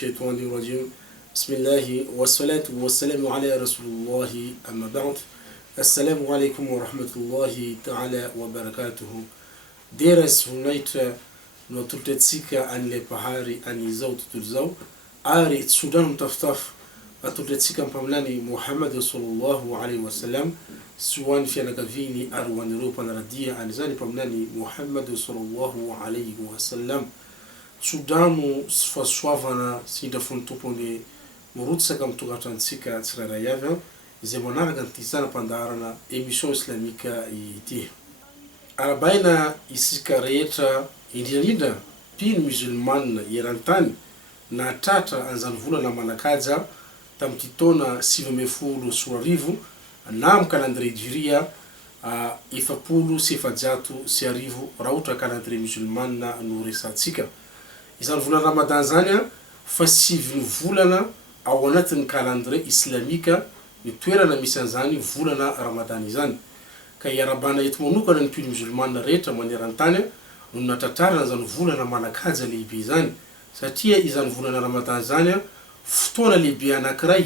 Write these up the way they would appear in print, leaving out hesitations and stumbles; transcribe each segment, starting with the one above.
الشيطان الرجيم بسم الله والصلاة والسلام على رسول الله أما بعد السلام عليكم ورحمة الله تعالى وبركاته Deras hunaitra no tultetsika anle pahari anizao tutulzao ari sudan taftaf atultetsika mpamlani Muhammad sallallahu alaihi wasallam suwan fianakavini arwan ropa na radia anizani pamlani Muhammad sallallahu alaihi wasallam sudamu sfaswavana sinda funtuponde murutsaka mtukatantsika tsirarayava zemonaka ntisana pandarana emission islamika iti arabaina isika rehetra indrindra pino musulman erantany na tratra anzany volana manakaja tamty taona 2010 na am calendrier jiria 760 raha ohatra calendrier musulman no resatsika izany volana ramadan zany fa 7 volana ao anatin'ny calendrier islamika ny toerana misy an'izany volana ramadan izany ka iarabana eto manokana ny mpino musulman rehetra manerantany no natratrarana zany volana manakaja lehibe zany satria izany volana ramadan zany fotoana lehibe anankiray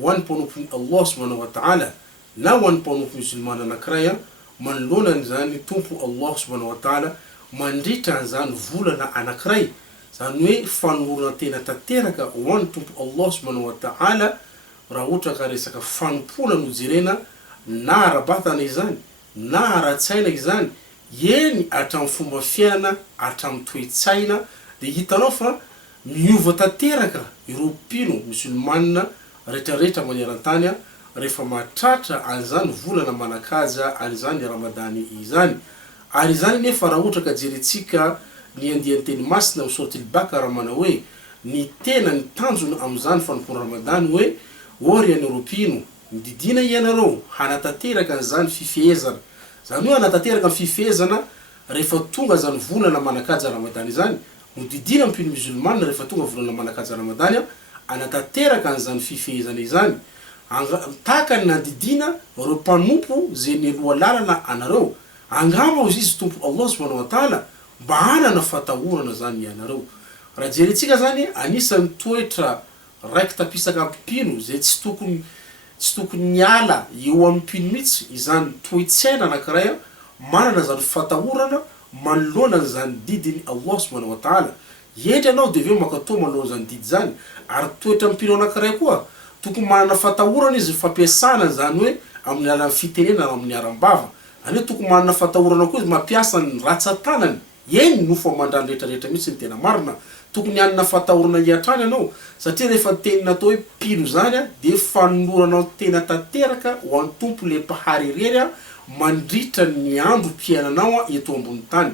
ho an'ny mpanompon'ny Allah subhanahu wa ta'ala na ho an'ny mpanompo musulman anankiray manoloana zany tompo Allah subhanahu wa ta'ala mandritra an'izany volana anankiray zany hoe fanorona tena tanteraka ho an'ny tompo Allah subhanahu wa ta'ala raha ohatra ka resaka fanompona no jerena na arabatana izany na aratsaina izany yeny atram fomba fiainana atram toetsaina de hitanao fa miova tanteraka ireo mpino musulman rehetrarehetra manerantany rehefa matratra an'izany volana manakaja an'izany ramadany izany ary izany nefa raha ohatra ka jeretsika ny andianteny masina misorty al-Bakara mana hoe ny tena ny tanjona am'izany fanompona ramadany hoe ory any europino mididina ianareo hanatanteraka an'izany fifehezana zany hoe hanatanteraka ny fifehezana rehefa tonga zany volana manakaja ramadany izany mididina mpino musulman rehefa tonga volana manakaja ramadany hanatanteraka an'izany fifehezana izany tahaka ny nadidina reo mpanompo zay ny aloha lalana anareo angamba ozy izy tompo Allah subhanahu wa ta'ala mba hanana fatahorana zany ianareo raha jeretsika zany anisan'ny toetra raiky tapisaka mpino zay tsy tokony niala eo amin'ny mpino mihitsy izany toetsaina anankiray manana zany fatahorana manoloana zany didiny Allah subhanahu wa ta'ala endry anao de veo makatao manoloana zany didy zany ary toetra mpino anankiray koa tokony manana fatahorana izy fampiasana zany hoe amin'ny alalan'ny fitenena amin'ny arambava any hoe tokony manana fatahorana koa izy mampiasa ny ratsatanany eny no famandrany rehetrarehetra mihitsy ny tena marina tokony hanana fatahorana iatrany anao satria rehefa teny natao hoe pino zany de fanonoranao tena tanteraka ho an'ny tompo le mpaharerery mandritra ny andro mpiainanao eto ambony tany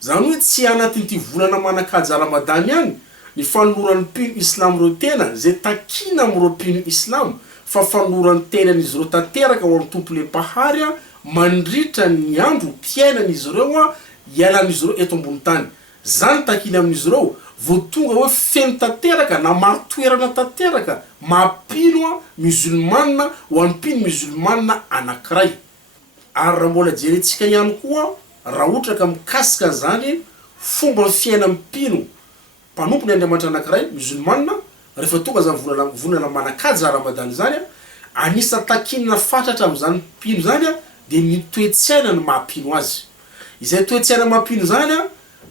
zany hoe tsy anatin'ity volana manakaja ramadany ihany ny fanonoran'ny pino islam reo tena zay takina am'reo pino islam fa fanonoran'ny tenan'izy reo tanteraka ho an'ny tompo le mpahary mandritra ny andro mpiainan'izy reo ialan'izy reo eto ambony tany zany takina amin'izy reo vo tonga hoe feno tanteraka na maritoerana tanteraka mampino musulman ho an'ny mpino musulman anankiray ary raha mbola jeretsika ihany koa raha ohatra ka mikasika zany fomba fiaina mpino mpanompo ny andriamanitra anankiray musulman rehefa tonga zany volana manakaja ramadany zany anisa takinana fatratra am'izany mpino zany de ny toetsaina ny mampino azy izay toetsaina mampino zany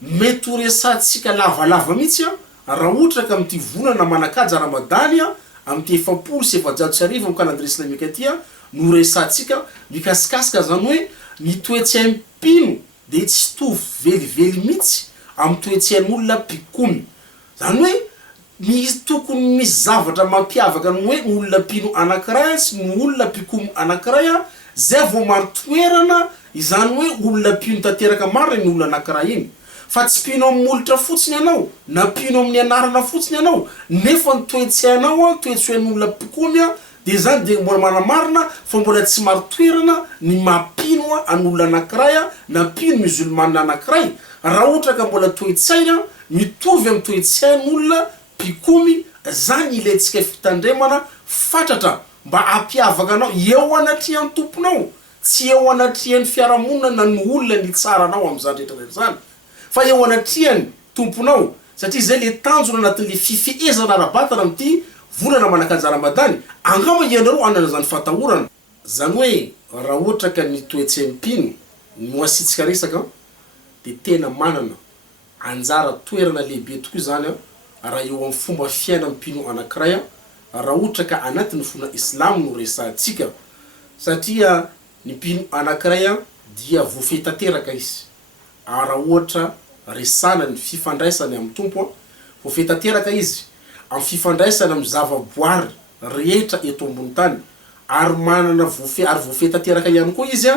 mety ho resatsika lavalava mihitsy raha ohatra ka am'ty volana manakaja ramadany am'ty 760 am calendrier islamika aty no resatsika mikasikasika zany hoe ny toetsainy mpino de tsy tovy velively mihitsy am toetsain'olona mpikomy zany hoe misy tokony misy zavatra mampiavaka ny hoe olona mpino anankiray sy ny olona mpikomy anankiray zay vo maritoerana izany hoe olona mpino tanteraka marina ny olona anankiray iny fa tsy pino amin'ny molotra fotsiny anao na pino amin'ny anarana fotsiny anao nefa ny toetsainao toetsain'olona mpikomy de zany de mbola manamarina fa mbola tsy maritoerana ny mampino an'olona anankiray na pino musulman anankiray raha ohatra ka mbola toetsaina mitovy amin'ny toetsain'olona mpikomy zany ilayntsika fitandremana fatratra mba hampiavaka anao eo anatrian'ny tomponao tsy eo anatrian'ny fiarahamonina na ny olona ny tsara anao am'izany rehetrarehetra zany fa eo anatrian'ny tomponao satria zay le tanjona anatin'le fifehezana arabatana amity volana manakajara Ramadany angamba ianareo anana zany fatahorana zany hoe raha ohatra ka ny toetsy mpino no asitsika resaka de tena manana anjara toerana lehibe tokoa zany raha eo amin'ny fomba fiaina mpino anankiray raha ohatra ka anatin'ny fona Islam no resahantsika satria ny mpino anankiray dia voafetateraka izy raha ohatra resana ny fifandraisany amin'ny tompo voafetateraka izy amin'ny fifandraisany amin'ny zavaboary rehetra eto ambony tany ary manana voafetateraka ihany koa izy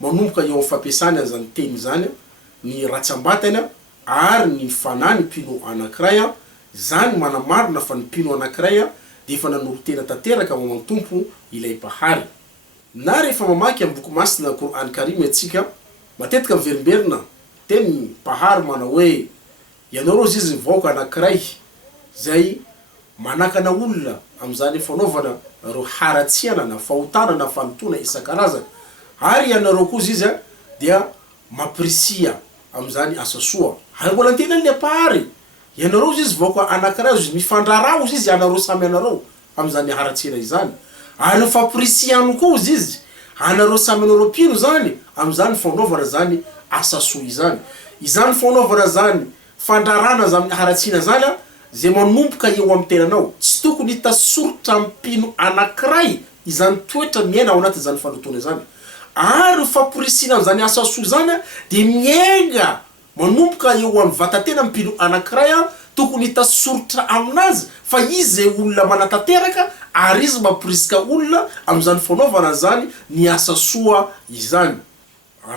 manomboka eo amin'ny fampiasany an'izany teny zany ny ratsambatany ary ny fanany mpino anankiray zany manamarina fa ny mpino anankiray de efa nanoro-tena tanteraka amin'ny tompo ilay mpahary na rehefa mamaky amin'ny boky masina Qur'an Karim atsika matetika miverimberina teny mpahary mana hoe ianareo izy vaoka anankiray zay manakana olona am'izany fanaovana reo haratsiana na fahotana na fanotona isan-karazany ary ianareo koa izy dia maprisia am'izany asa soa ary mbola tena le mpahary ianareo izy vaoka anankiray izy mifandrarao izy ianareo samy ianareo am'izany haratsiana izany ary faprisiano koa izy anareo samy anareo pino zany am'izany fanaovana zany asa soa izany fanaovana zany fandrarana zany haratsiana zany zay manomboka eo amin'ny tenanao tsy tokony hitasorotra mpino anankiray izany toetra miaina ao anaty zany fanotona zany ary faporisina am'izany asa soa zany de miainga manomboka eo amin'ny vatatena mpino anankiray tokony hitasorotra aminazy fa izy zay olona manatanteraka ary izy maporisika olona am'izany fanaovana zany ny asa soa izany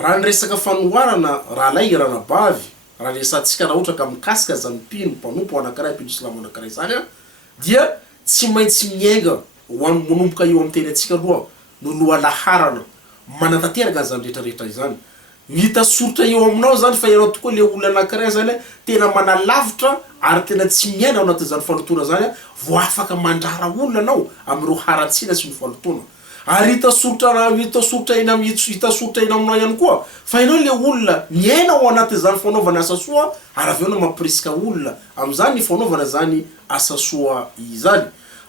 raha nyresaka fanoharana raha lay ranabavy raha resantsika raha ohatra ka mikasika zany mpino mpanompo anankiray mpino silamo anankiray zany dia tsy maintsy miainga ho an'ny manomboka eo amin'ny teny atsika aloha no loha laharana manatanteraka zany rehetrarehetra izany hitasorotra eo aminao zany fa ianao tokoa le olona anankiray zany tena manalavitra ary tena tsy miaina ao anatin'izany falotona zany vo afaka mandrara olona anao am'ireo haratsiana sy ny falotona ary hitasorotra ina aminao ihany koa fa ianao le olona miaina ao anatin'izany fanaovana asa soa ary avy eo no mampirisika olona am'izany ny fanaovana zany asa soa izany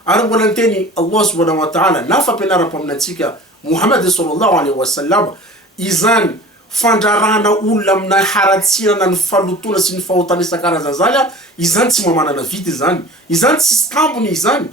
ary mbola ny teny Allah subhanahu wa ta'ala na fampianaram-paminantsika Muhammad sallallahu alaihi wasallam izany fandrarana olona amina haratsiana na ny falotona sy ny fahotana isan-karazany zany izany tsy mamanana vity izany tsy stambony izany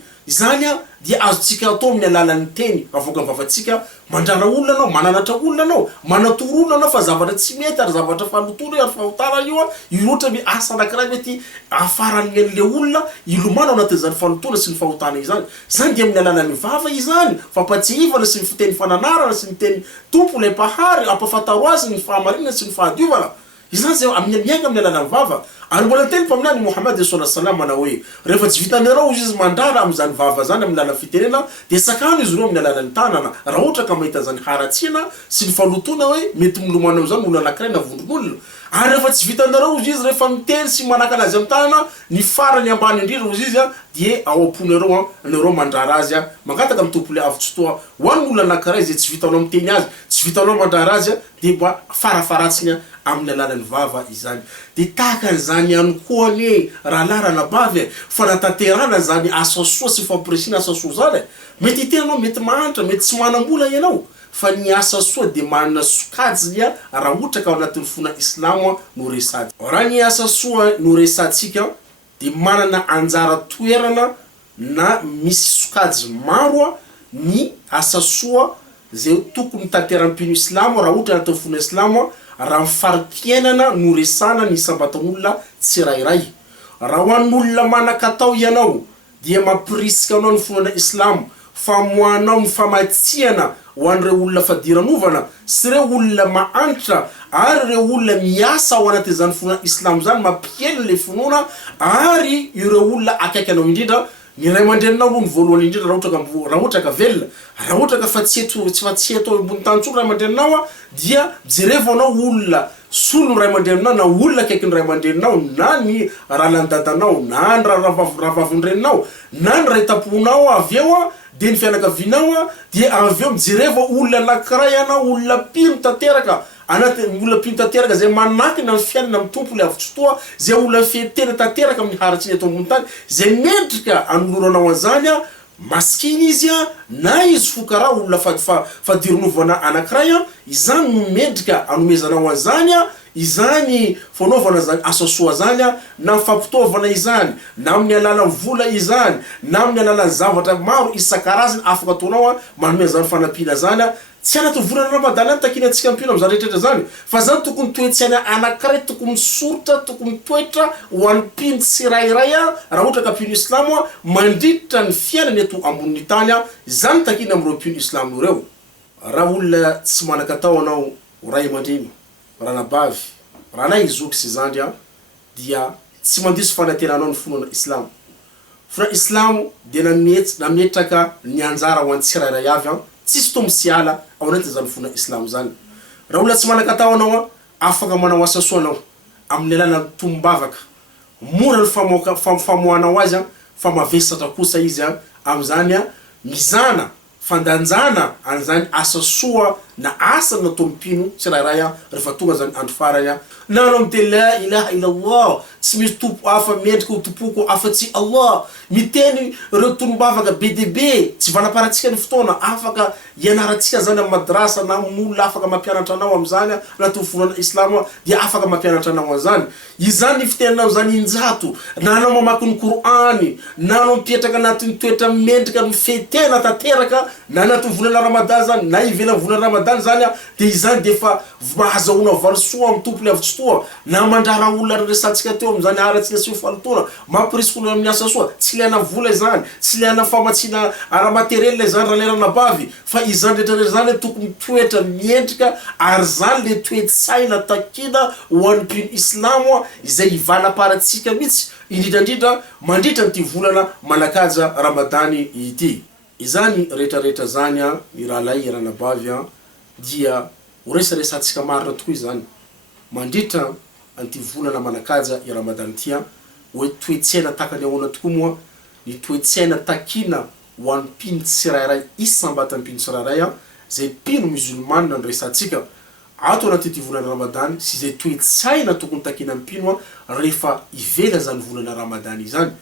dia azotsika atao amin'ny alalan'ny teny avoaka vavantsika mandrara olona anao mananatra olona anao manatoro olona anao fa zavatra tsy mety ary zavatra falotona ary fahotana io iroatra mi asa anankiray mety afaran'ny an'le olona ilomana ao anatin'izany falotona sy ny fahotana izany dia amin'ny alalan'ny vava izany fampatsiivana sy ny fiteny fananarana sy ny teny tompo ilay mpahary ampafantaro azy ny fahamarinana sy ny fahadiovana izany zay amin'ny miainga amin'ny alalan'ny vava ary mbola teny mpaminany Muhammad sallallahu alaihi wasallam mana hoe rehefa tsy vitanareo izy mandrara am'izany vava zany amin'ny alalan'ny fitenena de sakano izy ireo amin'ny alalan'ny tanana raha ohatra ka mahita zany haratsiana sy ny falotona hoe mety milomana am'izany olona anankiray na vondron'olona ary rehefa tsy vitanareo izy rehefa miteny sy manaka anazy amin'ny tanana ny farany ambany indrindra izy de ao amponareo nareo mandrara azy mangataka amin'ny tompole avotsotoa ho an'ny olona anankiray zay tsy vitanao miteny azy tsy vitanao mandrara azy de mba farafaratsiny amin'ny alalan'ny vava izany de tahaka an'izany ihany koa ny raha larana bavy fa natanterana zany asa soa sy fampirisina asa soa zany mety itenanao mety mahantra mety tsy manam-bola ianao fa ny asa soa de manana sokajiny raha ohatra ka ao anatin'ny fona Islamo no resaty raha ny asa soa no resantsika de manana anjara toerana na misy sokajy maro ny asa soa zay tokony tanteram-pino Islamo raha ohatra anatin'ny fona Islamo raha mifari-piainana no resana ny sambatan'olona tsirairay raha ho an'olona manan-katao ianao dia mampirisika anao ny fonana Islamo famoanao ny famatsiana ho an'ireo olona fadiranovana sy ireo olona mahantra ary ireo olona miasa ao anatin'izany fonana Islamo zany mampiaina le finoana ary ireo olona akaiky anao indrindra ny ray aman-dreninao aloha ny voalohany indrindra raha ohatra ka velona raha ohatra ka tsy eto ambony tany tsony ray aman-dreninao dia jerevo anao olona solo ny ray aman-dreninao na olona akaiky ny ray aman-dreninao na ny rahalan'ny dadanao na ny rahavavin-dreninao na ny ray taponao avy eo de ny fianakavinao dia avy eo mijerevo olona anankiray anao olona pino tanteraka anaty olona pino tanteraka zay manakina amin'ny fiainana amin'ny tompo le avy fotoa zay olona fetena tanteraka amin'ny haratsiny eto ambony tany zay mendrika anoloranao an'izany a maskiny izy a na izy fokara olona fadironovana anankiray a izany no mendrika anomezanao an'izany a izany fanaovana zany asasoa zany a na fampitaovana izany na amin'ny alalan'ny vola izany na amin'ny alalan'ny zavatra maro isan-karazany afaka ataonao a manome zany fanampiana zany a tsy anaty volana Ramadana any takiny antsika ampino am'zany rehetrarehetra zany fa zany tokony toetsaina anankiray tokony misorotra tokony toetra ho an'ny mpino tsirairay a raha ohatra ka mpino islamo a mandritra ny fiainany eto ambonin'ny tany a zany takiny am'ireo mpino islamo ireo raha olona tsy manan-katao anao ray aman-dreny ranabavy ranay zoky sy zandry a dia tsy mandiso fanatenanao ny fonona islamo fona islamo dia nametraka ny anjara ho an'ny tsirairay avy a tsisy tombo sy ala ao anaty zany fona islamo zany raha olona tsy manan-katao anao a afaka manao asa soa anao amin'ny alana tombavaka mora ny famohanao azy a fa mavesatra kosa izy a am'izany a mizana fandanjana an'izany asa soa na asa natao mpino tsirairay a rehefa tonga zany andro farany a nanao amite la ilaha illallah tsy misy tompo afa mendrika ho tompoko afa-tsy Allah miteny reo tolombavaka be de be tsy vanaparatsika ny fotoana afaka ianaratsika zany amin'ny madrasa na amin'olona afaka mampianatra anao am'izany a natao fonana islamo a dia afaka mampianatra anao an'izany izany ny fitenanao zany injato na anao mamaky ny Korany na anao mipetraka anatin'ny toetra mendrika ny fetena tanteraka na anatin'ny volana Ramadan zany na ivelan'ny volana Ramadan zany a dia izany dia fa mahazahoana varisoa amin'ny tompo le avy fotoa na mandrara olona resatsika teo am'izany aratsika sy falotona mampirisiko amin'ny asa soa tsy leana vola izany tsy leana famatsina ara-materiel izany raha lerana bavy fa izany rehetrarehetra zany tokony toetra miendrika ary zany le toetsaina takina ho an'ny mpino islamo a izay ivalaparatsika mihitsy indrindrandrindra mandritra nyty volana manakaja Ramadany ity izany rehetrarehetra zany a ny rahalay ranabavy a dia horesaresatsika marina tokoa izany mandritra anty volana manakaja i Ramadany ty a hoe toetsaina takany ahoana tokoa moa ny toetsaina takina ho an'ny mpino tsirairay isam-bata mpino tsirairay a zay mpino musulmane ny resatsika ato anaty ty volana Ramadany sy zay toetsaina tokony takina mpino a rehefa ivela zany volana Ramadany izany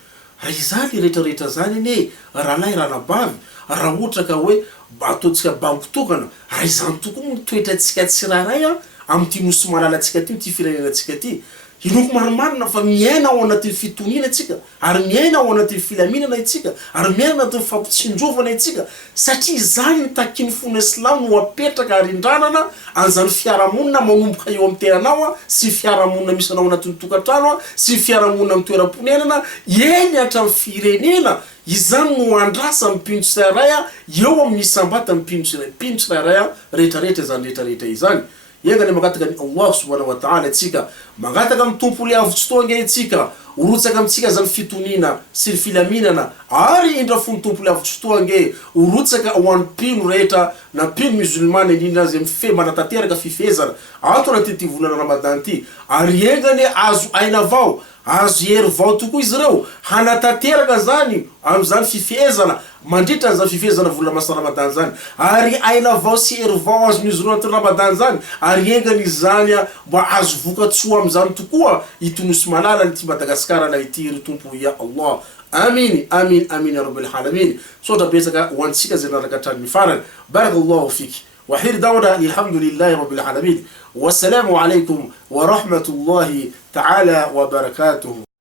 raha izany rehetrarehetra zany ane rahalay ranabavy raha ohatra ka hoe ataontsika bambotokana raha izany tokoa ny toetratsika tsirairay a am'ty nosy malalatsika ty ty firenenantsika ty inoko marimarina fa miaina ao anatin'ny fitonina itsika ary miaina ao anatin'ny filaminana itsika ary miaina anatin'ny fampitsinjovana itsika satria izany ny takiny fona islamo no apetraka arindranana an'izany fiarahamonina manomboka eo amin'ny tenanao a sy fiarahamonina misy anao anatin'ny tokantrano a sy fiarahamonina amin'ny toeram-ponenana eny hatramin'ny firenena izany no andrasa amin'ny mpino tsirairay a eo amin'ny isam-bata mpino tsirairay a rehetrarehetra zany rehetrarehetra izany yegany magataka ny Allah subhanahu wa ta'ala tsika magataka amin'ny tompo le avy fotoa nge tsika urutsaka amitsika zany fitonina sy ny filaminana ary indra fony tompo le avy fotoa nge urutsaka ho an'ny mpino rehetra na mpino musulmane indrindra zay mife manatateraka fifezana ato anaty ty volana Ramadan ty ary yegany azo aina avao azo hery vao tokoa izy reo hanatateraka zany am'izany fifezana mandritra an'izany fifezana volana masa Ramadan zany ary aina vao sy hery vao azo mizoro anaty Ramadan zany ary engany izany a mba azo vokatsoa am'izany tokoa itonosy malala ny ty Madagasikara na ity ry tompo ya Allah amin amin amin ya rabbil alamin sotra betsaka ho antsika zay naraka hatrany farany barakallahu fiki وحير دورة الحمد لله رب العالمين والسلام عليكم ورحمة الله تعالى وبركاته